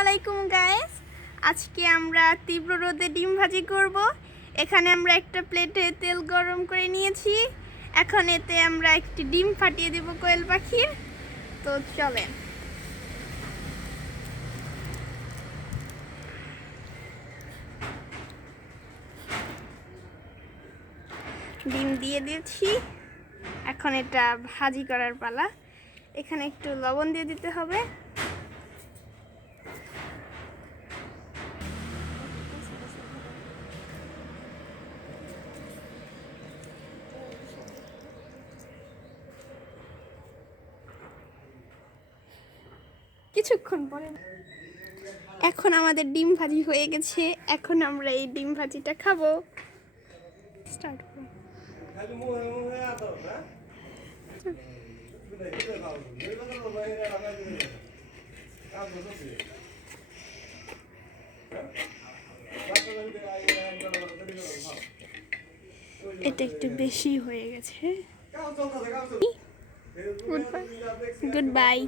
আলাইকুম গাইস, আজকে আমরা তীব্র রোদে ডিম ভাজি করব। এখানে আমরা একটা প্লেটে তেল গরম করে নিয়েছি। এখন এতে আমরা একটি ডিম ফাটিয়ে দেব কোয়েল পাখির। তো চলেন। ডিম দিয়ে দিয়েছি, এখন এটা ভাজি করার পালা। এখানে একটু লবণ দিয়ে দিতে হবে। কিছুক্ষণ পরে এখন আমাদের ডিম ভাজি হয়ে গেছে। এখন আমরা এই ডিম ভাজিটা খাবো। স্টার্ট করো। এটা একটু বেশি হয়ে গেছে। Good bye.